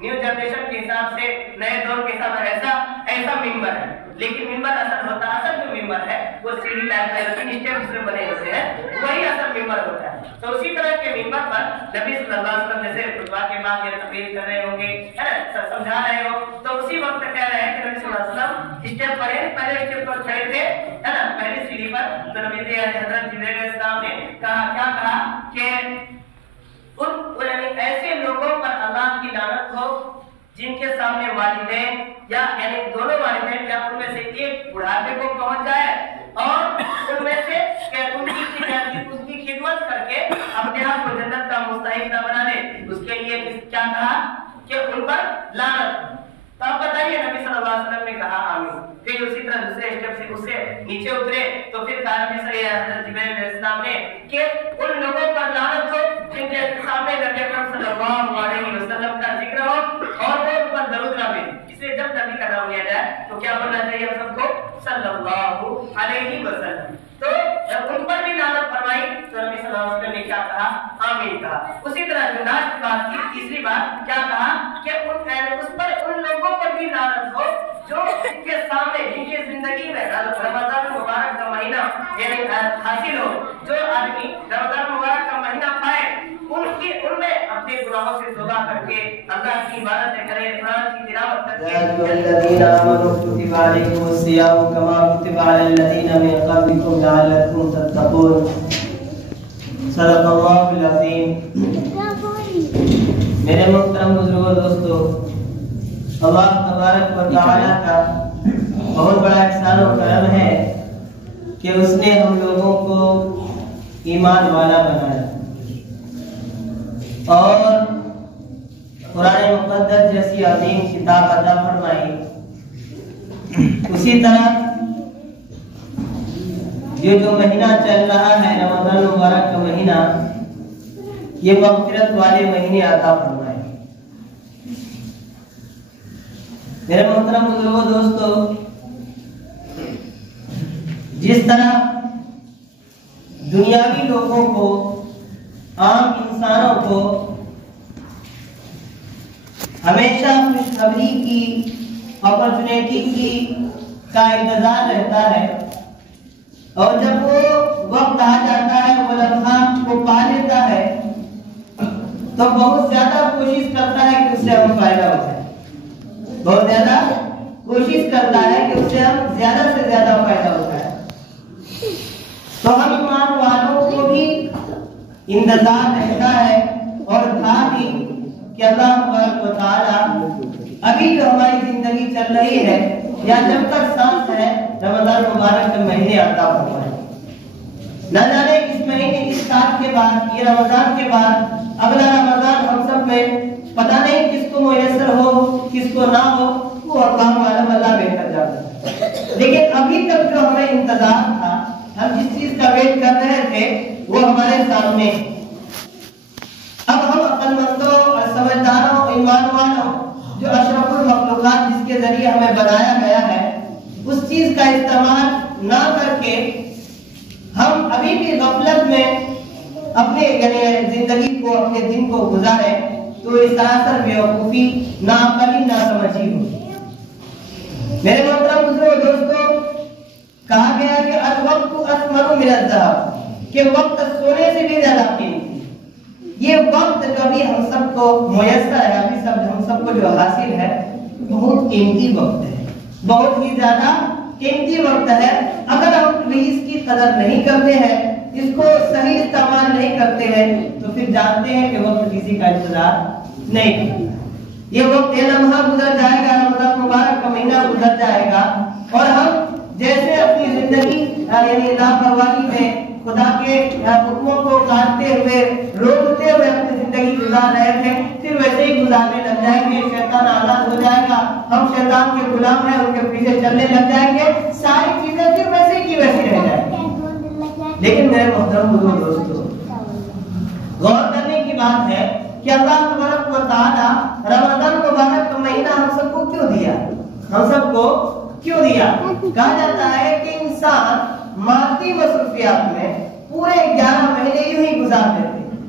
New generation کے حساب سے، نئے دور کے حساب سے ایسا ممبر ہے، لیکن ممبر اصل جو ممبر ہے وہ سیڑھی ٹائپ کا تین اسٹیپس میں بنے ہوتے ہیں، وہی اصل ممبر ہوتا ہے۔ تو اسی طرح کے ممبر پر نبی صلی اللہ علیہ وسلم جیسے خطبہ کے بعد یہ تقریر کر رہے ہوں گے، سمجھا رہے ہو، تو اسی وقت کہہ رہے ہیں کہ نبی صلی اللہ علیہ وسلم اسٹیپ پہلے اسٹیپ پر کھڑے تھے، ہے نا، پہلی سیڑھی پر، تو نبی حضرت جبرائیل علیہ السلام نے کہا کہ ایسے لوگوں پر اللہ کی لعنت ہو جن کے سامنے والدین یا یعنی دونوں والدین یا ان میں سے ایک بڑھاپے کو پہنچ جائے اور ان میں سے ان کی خدمت کر کے اپنے آپ کو جنت کا مستحق نہ بنا لے، اس کے لیے کیا کہا کہ ان پر لعنت۔ تو آپ بتائیے نبی صلی اللہ علیہ وسلم نے کہا آمین، پھر اسی طرح دوسرے اسٹیپ سے اس سے نیچے اترے تو پھر کہا نبی حضرت جبرائیل علیہ السلام نے کہ ان لوگوں پر لعنت ہو جن کے سامنے نبی اکرم صلی اللہ علیہ وسلم کا ذکر ہو اور وہ ان پر درود نہ بھیجے۔ اس لیے جب نبی کا نام لیا جائے تو کیا بولنا چاہیے ہم سب کو؟ صلی اللہ علیہ وسلم۔ تو جب ان پر بھی لعنت فرمائی تو نبی صلی اللہ علیہ وسلم نے کیا کہا؟ آمین کہا۔ اسی طرح جو لاسٹ بات کی تیسری بات کیا کہا کہ اس پر ان لوگوں پر بھی لعنت ہو جو ان کے سامنے جن کی زندگی میں رمضان مبارک کا مہینہ یعنی حاصل ہو، جو آدمی رمضان مبارک کا مہینہ پائے ان میں اپنے گناہوں سے توبہ کر کے اللہ کی عبادت کرے، قرآن کی تلاوت کر کے الذین آمنوا کتب علیکم الصیام کما کتب علی الذین من قبلکم لعلکم تتقون۔ صدق اللہ العظیم۔ میرے محترم بزرگوں دوستو، اللہ تبارک و تعالی کا بہت بڑا احسان و کرم ہے کہ اس نے ہم لوگوں کو ایمان والا بنایا اور قرآن مقدس جیسی عظیم کتاب عطا فرمائی۔ اسی طرح یہ جو مہینہ چل رہا ہے رمضان مبارک کا مہینہ، یہ مغفرت والے مہینے عطا فرمائے۔ میرے محترم بزرگوں دوستو، جس طرح دنیاوی لوگوں کو، عام انسانوں کو ہمیشہ خوشخبری کی، اپرچونیٹی کی کا انتظار رہتا ہے، اور جب وہ وقت آ جاتا ہے، وہ لمحہ کو پا لیتا ہے تو بہت زیادہ کوشش کرتا ہے کہ اس سے ہم فائدہ اٹھائیں، بہت زیادہ کوشش کرتا ہے کہ اس سے ہم زیادہ سے زیادہ فائدہ اٹھائیں۔ تو ہم ایمان والوں کو بھی انتظار رہتا ہے اور تھا بھی کہ اللہ تبارک و تعالی ابھی جو ہماری زندگی چل رہی ہے یا جب تک سانس ہے رمضان مبارک کے مہینے عطا فرمائے۔ نہ جانے اس مہینے، اس سال کے بعد، یہ رمضان کے بعد اگلا رمضان ہم سب میں پتہ نہیں کس کو میسر ہو کس کو نہ ہو، وہ اللہ عالم اللہ بہتر جانتا ہے، لیکن ابھی تک جو ہمیں انتظار تھا، ہم جس چیز کا ویٹ کر رہے تھے وہ ہمارے سامنے۔ اب ہم عقل مندوں اور سمجھداروں، ایمان والوں، جو اشرف المخلوقات جس کے ذریعے ہمیں بنایا گیا ہے، اس چیز کا استعمال نہ کر کے ہم ابھی بھی غفلت میں اپنے یعنی زندگی کو، اپنے دن کو گزارے تو اس سراسر بیوقوفی، ناعقلی، ناسمجھی ہو۔ میرے محترم بزرگوں دوستو، کہا گیا کہ الوقت اثمر من الذهب، کہ وقت سونے سے بھی زیادہ قیمتی۔ یہ وقت جو ابھی ہم سب کو میسر ہے، ابھی ہم سب کو جو حاصل ہے، بہت قیمتی وقت ہے، بہت ہی زیادہ قیمتی وقت ہے۔ اگر ہم اس کی قدر نہیں کرتے ہیں، اس کو صحیح استعمال نہیں کرتے ہیں، تو پھر جانتے ہیں کہ وقت کسی کا انتظار نہیں کرتا۔ یہ وقت یہ لمحہ گزر جائے گا، رمضان مبارک کا مہینہ گزر جائے گا، اور ہم جیسے اپنی زندگی یعنی لاپرواہی میں خدا کے حکموں کو کاٹتے ہوئے، روکتے ہوئے اپنی زندگی گزار رہے تھے، پھر ویسے ہی گزارنے لگ جائیں گے، شیطان آزاد ہو جائے گا، ہم شیطان کے غلام ہیں، ان کے پیچھے چلنے لگ جائیں گے، ساری چیزیں پھر ویسے کی ویسی رہ جائیں گی۔ لیکن میرے محترم دوستو، غور کرنے کی بات ہے کہ اللہ تبارک و تعالی رمضان مبارک کا مہینہ ہم سب کو کیوں دیا؟ ہم سب کو کیوں دیا؟ کہا جاتا ہے کہ انسان مادی مصروفیات میں پورے 11 مہینے یوں ہی گزار دیتے،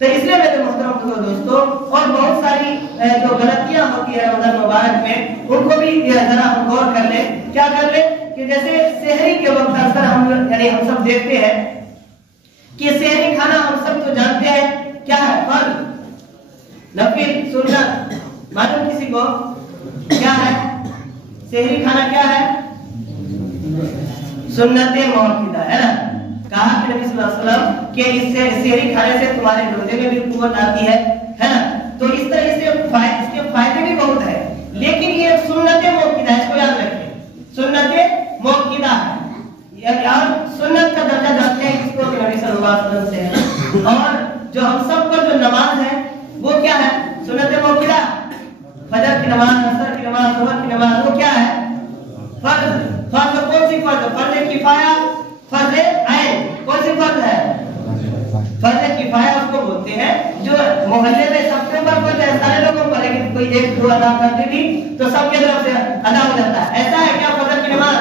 تو اس لیے میرے محترم دوستوں اور بہت ساری جو غلطیاں ہوتی ہے رمضان مبارک میں ان کو بھی ذرا ہم غور کر لیں. کیا کر لیں کہ جیسے سحری کے وقت اکثر ہم سب دیکھتے ہیں کہ سحری کھانا ہم سب تو جانتے ہیں کیا ہے، فرض، نفل، سنت. معلوم کسی کو کیا ہے سحری کھانا؟ کیا ہے؟ سنت موقدہ ہے نا. کہا کہ نبی صلی اللہ علیہ وسلم کہ اس سے سحری کھانے سے تمہارے روزے میں بھی قوت آتی ہے نا. تو اس طرح سے اس کے فائدے بھی بہت ہے، لیکن یہ سنت موقدہ ہے، اس کو یاد رکھیں. سنت موقدہ ہے اور سنت کا درجہ جانتے ہیں کس کو؟ نبی صلی اللہ علیہ وسلم سے ہے. اور جو ہم سب پر جو نماز ہے وہ کیا ہے؟ سنت موقدہ. فجر کی نماز، عصر کی نماز، ظہر کی نماز، وہ کیا ہے؟ فرض. فرض کون سی فرض؟ فرض کفایہ، فرض عین. کون سی فرض ہے؟ فرض کفایہ اس کو بولتے ہیں جو محلے میں سب سے بڑا فرض ہے، سارے لوگوں پر، لیکن کوئی ایک دو ادا کر دے بھی تو سب کی طرف سے ادا ہو جاتا ہے. ایسا ہے کیا فجر کی نماز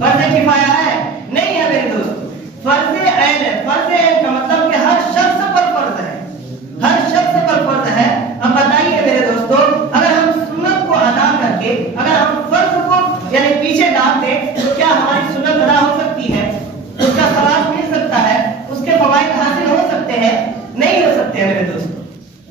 فرض کفایہ ہے؟ نہیں ہے میرے دوست، فرض عین ہے. فرض عین کا مطلب کہ ہر شخص پر فرض ہے، ہر شخص پر فرض ہے. اب بتائیے میرے دوستوں، اگر ہم سنت کو ادا کر کے اگر ہم فرض کو یعنی پیچھے ڈال دیں تو کیا ہماری سنت ادا ہو سکتی ہے؟ اس کا ثواب مل سکتا ہے؟ اس کے فوائد حاصل ہو سکتے ہیں؟ نہیں ہو سکتے ہیں میرے دوستوں.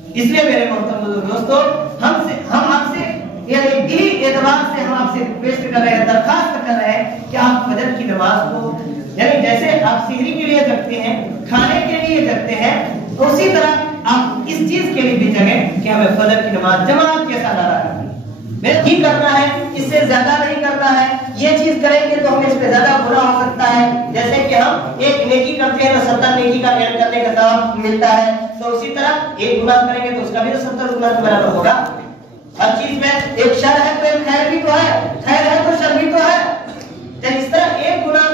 اس لیے میرے محترم دوستوں، ہم آپ سے یعنی دلی اعتبار سے ہم آپ سے ریکویسٹ کر رہے ہیں، درخواست کر رہے ہیں کہ آپ فجر کی نماز کو یعنی جیسے آپ سحری کے لیے جگتے ہیں، کھانے کے لیے جگتے ہیں، اسی طرح آپ اس چیز کے لیے بھی جگیں کہ ہمیں فجر کی نماز جماعت کے ساتھ ادا کرنی ہے. ہی کرنا ہے، اس سے زیادہ نہیں کرنا ہے. یہ چیز کریں گے تو ہمیں اس پہ زیادہ برا ہو سکتا ہے. جیسے کہ ہم ایک نیکی کرتے ہیں تو 70 نیکی کا اعلان کرنے کا ثواب ملتا ہے، تو اسی طرح ایک گناہ کریں گے تو اس کا بھی 70 گناہ کے برابر ہوگا. ہر چیز میں ایک شر ہے تو ایک خیر بھی تو ہے، خیر ہے تو شر بھی تو ہے. تو اس طرح ایک گناہ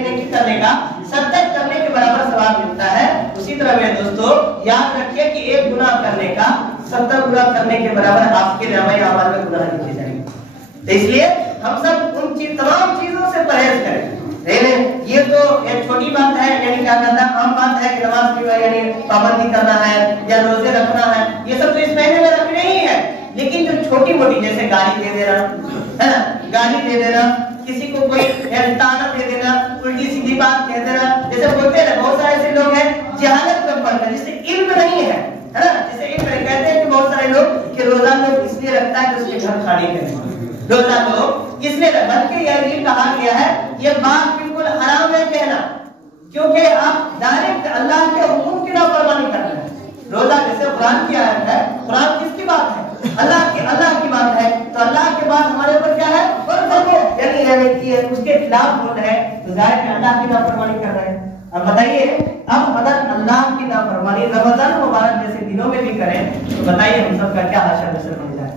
نیکی کرنے کا 70 کرنے کے برابر ثواب ملتا ہے. اسی طرح میرے دوستو یاد رکھیے کہ ایک گناہ کرنے کا 70 گناہ کرنے کے برابر آپ کے نامہ اعمال میں گناہ لکھے جائیں گے. تو اس لیے ہم سب ان تمام چیزوں سے پرہیز کریں. یہ تو ایک چھوٹی بات ہے، یعنی کیا کہتا ہے عام بات ہے کہ نماز کی یعنی پابندی کرنا ہے یا روزے رکھنا ہے، یہ سب تو اس مہینے میں رکھنے ہی ہے. لیکن جو چھوٹی موٹی جیسے گالی دے دینا ہے نا، گالی دے دینا، کسی کو کوئی طعنہ دے دینا، الٹی سیدھی بات کہہ دینا، جیسے بولتے ہیں بہت سارے ایسے لوگ ہیں جہالت میں پڑھ کر، جسے علم نہیں ہے نا، جسے علم نہیں، کہتے ہیں کہ بہت سارے لوگ کہ روزہ لوگ اس لیے رکھتا ہے کہ اس کے گھر خالی کریں. روزہ لوگ اس لیے بلکہ یہ کہا گیا ہے یہ بات بالکل حرام ہے کہنا، کیونکہ آپ ڈائریکٹ اللہ کے حکم کی نافرمانی کر رہے ہیں. روزہ جیسے قرآن کی آیت ہے، قرآن کس کی بات ہے؟ اللہ کی بات ہے. تو اللہ کے بعد ہمارے اوپر کیا ہے؟ فرض ہے، یعنی اس کے خلاف بول رہے ہیں تو ظاہر ہے اللہ کی نافرمانی کر رہے ہیں. اب بتائیے، اب اگر اللہ کی نافرمانی رمضان مبارک جیسے دنوں میں بھی کریں تو بتائیے ہم سب کا کیا حشر نشر بن جائے.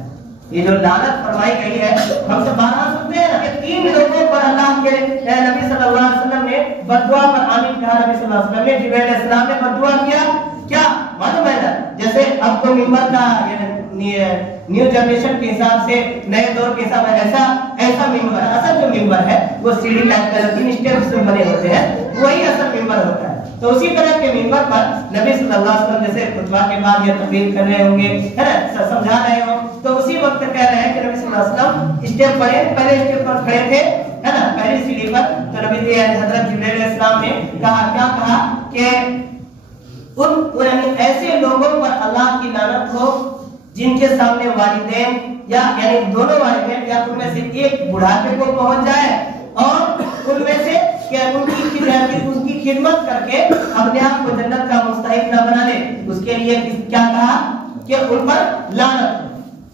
یہ جو لعنت فرمائی گئی ہے ہم سب بارہا سنتے ہیں کہ 3 لوگوں پر اللہ کے نبی صلی اللہ علیہ وسلم نے بددعا پر آمین کہا. نبی صلی اللہ علیہ وسلم نے جبرائیل علیہ السلام نے بددعا کیا، کیا معلوم ہے نا؟ جیسے اب تو ممبر کا نیو جنریشن کے حساب سے، نئے دور کے حساب سے ایسا ممبر، اصل جو ممبر ہے وہ سیڑھی ٹائپ کا 3 اسٹیپ سے بنے ہوتے ہیں، وہی اصل ممبر ہوتا ہے. تو اسی طرح کے ممبر پر نبی صلی اللہ علیہ وسلم جیسے خطبہ کے بعد یا تقریر کر رہے ہوں گے ہے نا، سمجھا رہے ہوں، تو اسی وقت کہہ رہے ہیں کہ نبی صلی اللہ علیہ وسلم اسٹیپ پڑے، پہلے اسٹیپ پر کھڑے تھے ہے نا، پہلی سیڑھی پر. تو نبی حضرت جبرائیل علیہ السلام نے کہا، کیا کہا کہ ان ایسے لوگوں پر اللہ کی لعنت ہو جن کے سامنے والدین یا یعنی دونوں والدین یا ان میں سے ایک بڑھاپے کو پہنچ جائے اور ان میں سے ان کی خدمت کر کے اپنے آپ کو جنت کا مستحق نہ بنا لے. اس کے لیے کیا کہا کہ ان پر لعنت.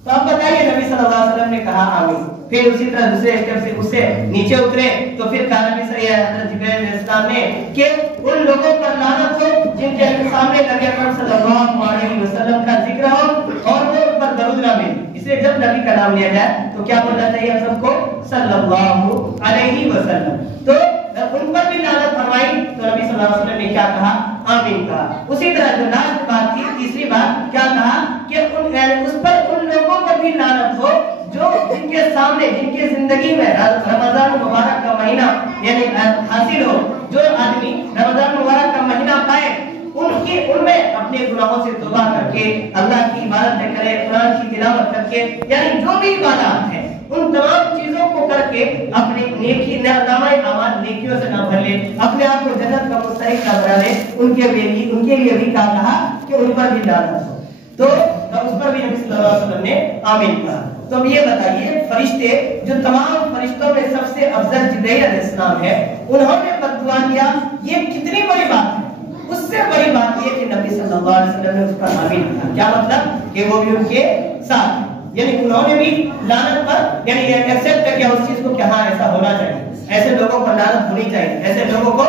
تو اب بتائیے نبی صلی اللہ علیہ وسلم نے کہا آمین. پھر اسی طرح دوسرے اسٹیپ سے اس سے نیچے اترے تو پھر کہا نبی صلی اللہ علیہ وسلم نے کہ ان لوگوں پر لعنت ہو جن کے سامنے نبی اکرم صلی اللہ علیہ وسلم کا ذکر ہو اور وہ ان پر درود نہ ملے. اس لیے جب نبی کا نام لیا جائے تو کیا بولنا چاہیے ہم سب کو؟ صلی اللہ علیہ وسلم. تو ان پر بھی لعنت فرمائی تو نبی صلی اللہ علیہ وسلم نے کیا کہا؟ آمین کہا. اسی طرح جو لاسٹ بات تھی، تیسری بات کیا کہا کہ اس پر ان لوگوں پر بھی لعنت ہو جو جن کے سامنے جن کی زندگی میں رمضان مبارک کا مہینہ یعنی حاصل ہو، جو آدمی رمضان مبارک کا مہینہ پائے ان میں اپنے گناہوں سے توبہ کر کے اللہ کی عبادت کرے، قرآن کی تلاوت کر کے، یعنی جو بھی عبادات ہیں ان تمام چیزوں کو کر کے اپنے نیکی نامہ اعمال نیکیوں سے نہ بھر لے، اپنے آپ کو جنت کا مستحق نہ بنا لے، ان کے لیے بھی کہا کہ ان پر بھی لعنت ہو، تو اس پر بھی نبی صلی اللہ علیہ وسلم نے آمین کہا۔ تو اب یہ بتائیے، فرشتے جو تمام فرشتوں میں سب سے افضل جبرائیل علیہ السلام ہے، انہوں نے بد دعا کیا، یہ کتنی بڑی بات ہے؟ اس سے بڑی بات یہ کہ نبی صلی اللہ علیہ وسلم نے اس پر آمین کہا۔ کیا مطلب؟ کہ وہ بھی ان کے ساتھ، یعنی انہوں نے بھی لعنت پر یعنی ایکسپٹ کیا اس چیز کو کہ ہاں ایسا ہونا چاہیے، ایسے لوگوں پر لعنت ہونی چاہیے، ایسے لوگوں کو۔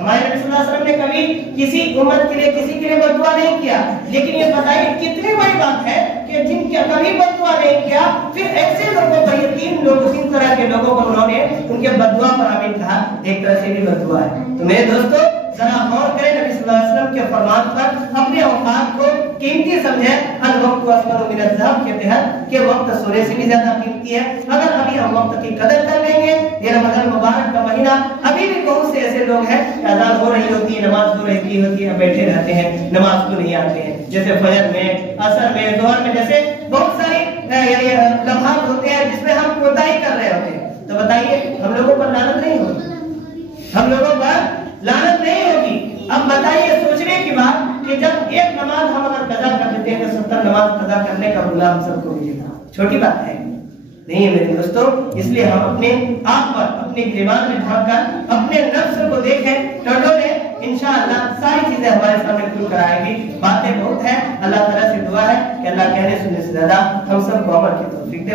ہمارے نبی صلی اللہ علیہ وسلم نے کبھی کسی امت کے لیے کسی کے لیے بد دعا نہیں کیا، لیکن یہ بتائیے کتنی بڑی بات ہے کہ جن کے کبھی بد دعا نہیں کیا، پھر ایسے لوگوں پر، یہ تین طرح کے لوگوں کو انہوں نے ان کے بد دعا پر آمین کہا، ایک طرح سے بھی بد دعا ہے۔ تو میرے دوستو ذرا غور کریں نبی صلی اللہ علیہ وسلم کے فرمان پر، اپنے اوقات کو قیمتی سمجھیں۔ الوقت اثمن من الذهب کے تحت کہ وقت سونے سے بھی زیادہ قیمتی ہے۔ اگر ابھی ہم وقت کی قدر کر لیں گے، یہ رمضان مبارک کا مہینہ، ابھی بھی بہت سے ایسے لوگ ہیں کہ اذان ہو رہی ہوتی ہے، نماز ہو رہی ہوتی ہے، بیٹھے رہتے ہیں، نماز کو نہیں آتے ہیں، جیسے فجر میں، عصر میں، ظہر میں، جیسے بہت سارے لمحات ہوتے ہیں جس میں ہم کوتاہی کر رہے ہوتے ہیں۔ تو بتائیے ہم لوگوں پر لعنت نہیں ہوگی؟ ہم لوگوں پر لعنت نہیں ہوگی؟ اب بتائیے سوچنے کی بات کہ جب ایک نماز ہم اگر قضا کر دیتے ہیں تو 70 نماز قضا کرنے کا بدلہ ہم سب کو ملے گا، چھوٹی بات ہے نہیں ہے میرے دوستو۔ اس لیے ہم اپنے آپ پر، اپنے گریبان میں جھانک کر اپنے نفس کو دیکھیں، ٹٹولیں، انشاءاللہ ساری چیزیں ہمارے سامنے کھل کر آئیں گی۔ باتیں بہت ہیں، اللہ تعالیٰ سے دعا ہے کہ اللہ کہنے سننے سے زیادہ ہم سب کو عمل کی توفیق دے۔